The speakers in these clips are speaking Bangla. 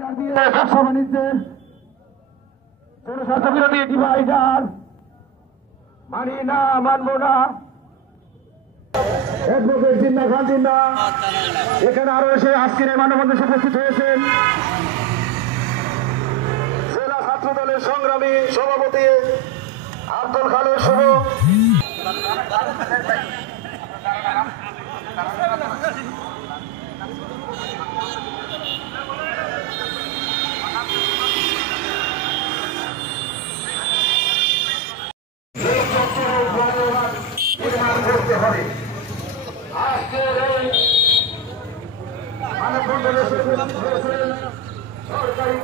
ব্যবসা বাণিজ্যের জনস্বার্থ বিরোধী ডিভাইডার মানি না, মানব না। অ্যাডভোকেট জিন্না খান জিন্না এখানে আরো এসে আজকের এই মানববন্ধনে উপস্থিত হয়েছেন জেলা ছাত্র দলের সংগ্রামী সভাপতি আব্দুল খালেক শুভ। সরকারি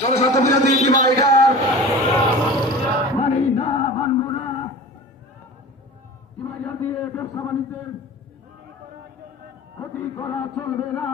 জনস্বার্থ বিরোধী ডিভাইডার মানি না, মানব না। ডিভাইডার দিয়ে ব্যবসা বাণিজ্যের ক্ষতি করা চলবে না।